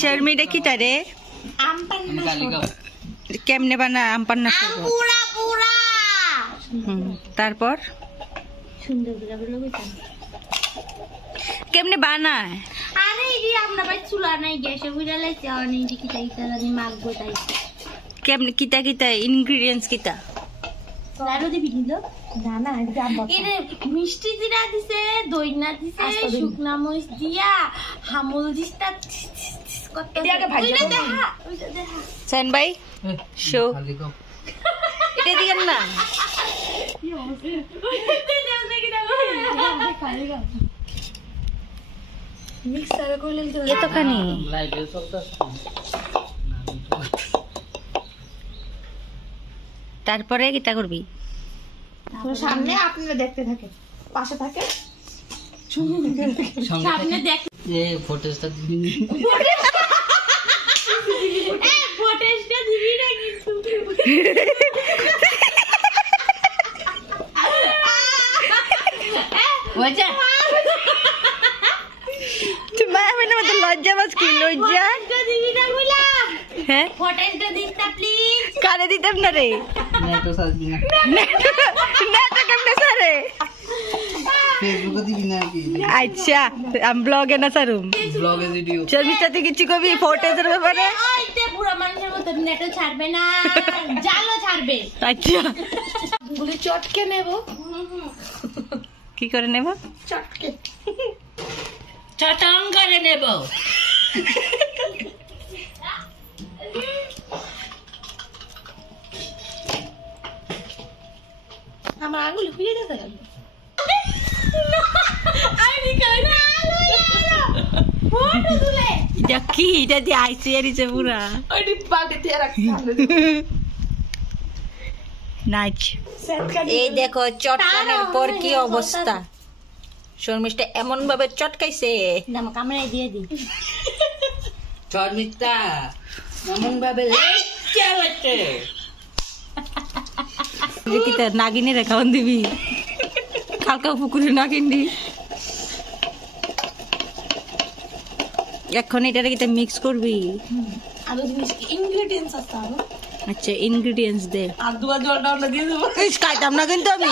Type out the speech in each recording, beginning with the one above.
শর্মিটা কি তারে কেমনে বানা আম পান্না তারপর কেমনে বানায় আরে এই আমরা ভাই চুলা নাই গ্যাসে বুইরা লাইছে অনেক দিকে তাইতা জানি মাগবো তাই কেমনে কিতা কিতা ইনগ্রেডিয়েন্টস কিতা লাড়ু দিবি দিলো না না এরে মিষ্টি জিরা দিছে দইনা দিছে শুকনা মরিচ দিয়া হামুল দিস্তা কত আগে ভাইজা দেখা সেন ভাই শো এটা দিয়েন না মিক্সার করলে তো এতখানি তারপরে কিটা করবি সামনে আপনারা দেখতে থাকেন পাশে থাকে সামনে দেখ এই ফুটেজটা দিবি এই ফুটেজটা দিবি না কিন্তু ওইটা তুমি আমি না তো লজ্জা বাস কি লজ্জা দিবি না বললাম হ্যাঁ ফুটেজটা দিতা প্লিজ কারে দিতাম না রে নেটো সাজবি না না তো কেমনে সারে ফেসবুকে দিবি না কি আচ্ছা আমি ব্লগে না সারুম ব্লগে ভিডিও চর্মিটাতে কিছু কবি ফটোজের ব্যাপারে ওইতে পুরো মানুষের মতো নেটও ছাড়বে না জালও ছাড়বে আচ্ছা গুলি চটকে নেব কি করে নেব চটকে চটং করে নেব আমার আঙুল ফুলে গেছে এটা কি এটা দিয়ে আইসি এরিছে পুরা নাচ এই দেখো চটকানোর পর কি অবস্থা শর্মিষ্ঠা এমন ভাবে চটকাইছে কামড়াই দিয়ে দি শর্মিষ্ঠা এমন ভাবে লেচে কিতা নাগিনে রেখান দিবি কালকা পুকুরে নাগিন দি এখন এটা কিতা মিক্স করবি আরো জিনিস ইনগ্রেডিয়েন্টস আছে আরো আচ্ছা ইনগ্রেডিয়েন্টস দে আর দুয়া জলটা আমরা দিয়ে দেবো খাইতাম না কিন্তু আমি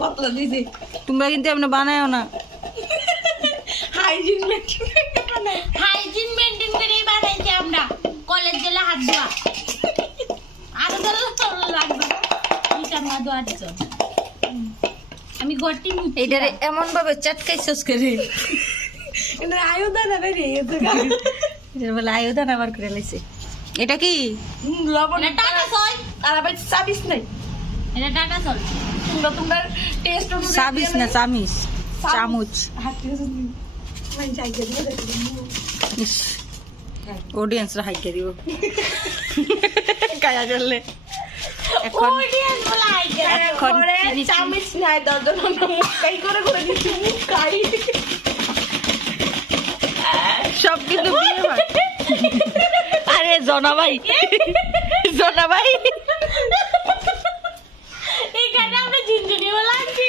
কতটা দিছি তোমরা কিন্তু এমনি বানায়ও না হাইজিন মেইনটেইন করেই বানাইছি আমরা কলেজ গেলে হাত ধোয়া আরো লাগবে না ধোয়া দিছ আমি গটি এইটারে এমন ভাবে চটকাইছস করে এটা আয়ুধা না রে এটার বলে আয়ুধা না বার করে লাইছে এটা কি লবণ টাটা সই আর আবার সাবিস নাই এটা টাটা সল তোমরা টেস্ট সাবিস না চামিচ চামচ হাত দিয়ে মানে যাই দিয়ে অডিয়েন্স রা হাইকে দিব কায়া চললে এখন অডিয়েন্স বলা হাইকে এখন চামিচ নাই দরজন মুখ কাই করে দিচ্ছি মুখ কাই সব কিন্তু বিয়ে হয় আরে জনা ভাই এখানে আমরা ঝুনঝুনি বলাচ্ছি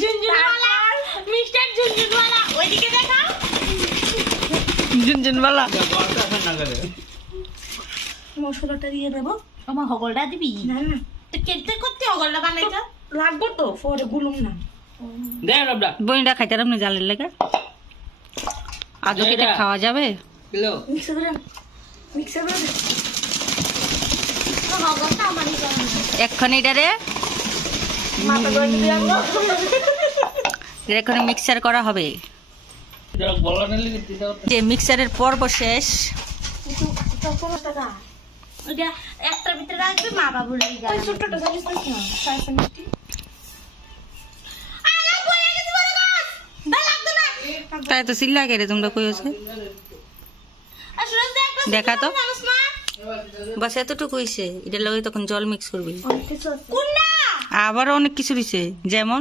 ঝুনঝুনওয়ালা মিস্টার ঝুনঝুনওয়ালা ওইদিকে দেখা ঝুনঝুনওয়ালা মশলাটা দিয়ে দেবো আমার হগলটা দিবি না না তো কেটে করতে হগলটা বানাইটা লাগবো তো পরে গুলুম না দে রবডা বইটা খাইতাম না জালের লেগে আদৌ কেটে খাওয়া যাবে কিলো মিক্সার করে হগলটা আমারই জানা এখন এটারে মাথা করে দিয়ে আনবো এখন মিক্সার করা হবে বলা না লিখে দিতে যে মিক্সারের পর্ব শেষ ওইটা একটার ভিতরে রাখবে মা বাবুর ছোট্টটা জানিস না সাইজ মিষ্টি তাই তো সিল্লা কেড়ে তোমরা কই আছে দেখা তো বাস এতটুকু হইছে এটা লগে তখন জল মিক্স করবি আবার অনেক কিছু দিছে যেমন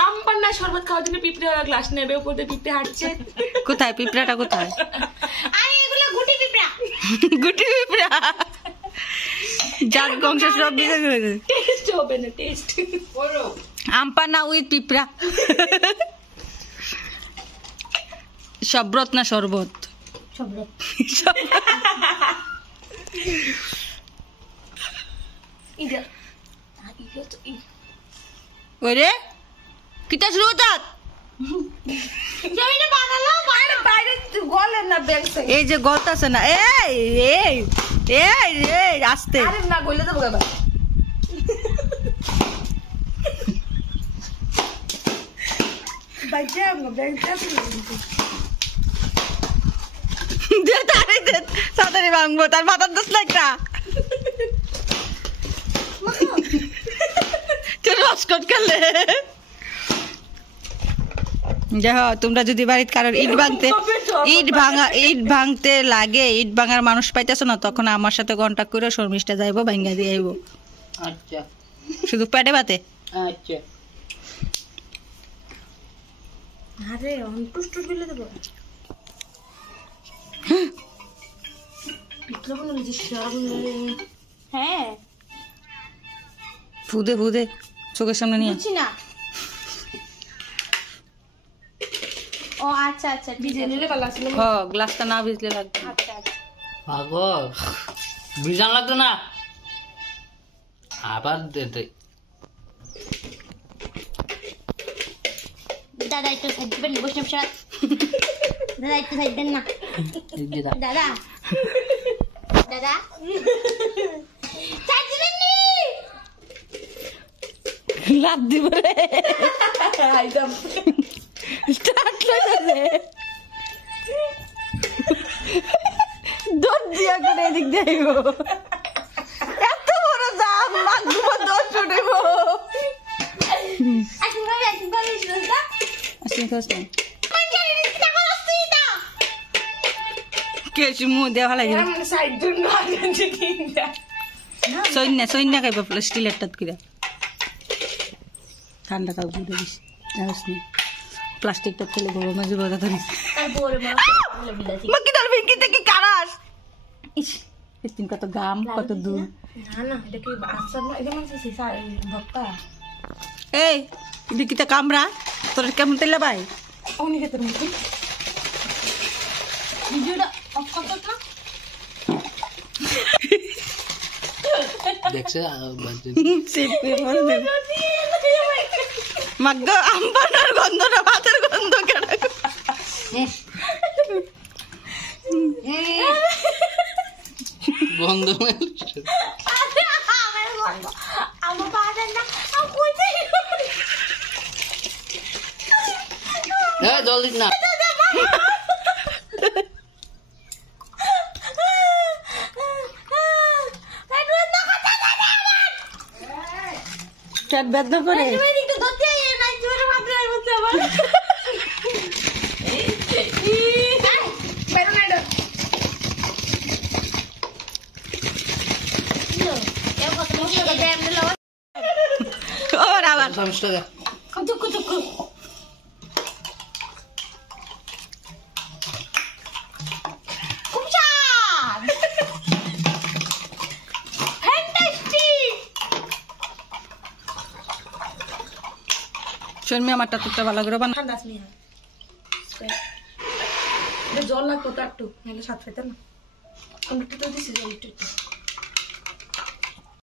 আম পান্না শরবত খাওয়ার জন্য পিঁপড়ে গ্লাস নেবে উপর দিয়ে পিঁপড়ে হাঁটছে কোথায় পিঁপড়াটা কোথায় আরে এগুলো গুটি পিঁপড়া গুটি পিঁপড়া জাত বংশ সব দিকে হয়েছে টেস্ট হবে না টেস্ট আমপানা উইথ পিঁপড়া সব্রত না শরবত ওরে কিটা শুরু হতাত এই যে গলত আছে না এই এই এই এই আস্তে না গলে দেবো এবার তাড়াতাড়ি ভাঙবো তার মাথার দোষ না একটা রসকট খেলে যাই হোক তোমরা যদি বাড়িতে কারোর ইট ভাঙতে লাগে ইট ভাঙার মানুষ পাইতেছো না তখন আমার সাথে কন্টাক্ট করে শর্মিষ্ঠা যাইবো ভাঙ্গা দিয়ে আইবো আচ্ছা শুধু পেটে বাতে আচ্ছা আরে অন্টুষ্ট ফেলে দেবো হ্যাঁ ফুদে ফুদে চোখের সামনে নিয়ে বুঝছি না ও আচ্ছা আচ্ছা ভিজে নিলে ভালো আছে হ গ্লাসটা না ভিজলে লাগবে আচ্ছা আচ্ছা পাগল বিজান লাগতো না আবার দে দাদা একটু সাইড দিবেন বসে বসে দাদা একটু সাইড দেন না দাদা দাদা সাইড দিবেন নি লাভ দিব রে আইদাম স্টার্ট করে দৌড় দিয়া করে এদিক যাইব এত বড় দাম মাগব দৌড় ছুটব আসলে কাজ না কেসি মু দেওয়া লাগে সাইড দিন না সৈন্য খাইবা স্টিলের টাত করে ঠান্ডা কাউ ঘুরে দিস জানিস না প্লাস্টিকটা ফেলে গরমে যে বাধা ধরিস বাকি তোর ভিঙ্কি থেকে কারাস ইস এতিন কত গাম কত দূর না না এটা কি আসার না এটা মানে সিসা ভক্তা এই দিকিটা কামরা তোর কেমন তেলা ভাই অনেক তোর মতো ভিডিওটা অফ করতে না দেখছে মাগ্গ আমপানার গন্ধ না ভাতের গন্ধ কেন বন্ধ আমার পাটা না কই যাই জল দিস না পেট ব্যথা করে একটু দতে না জোরে মাত্রা বলতে আবার বেরো না এটা নো এ কত মশলা দেন দিলো ওর আবার সমস্যা দে কত কত শর্মি আমারটা তোরটা ভালো করে বানা ঠান্ডা আছে জল লাগতো তো একটু নাহলে স্বাদ পেতাম না আমরা একটু দিছি জল একটু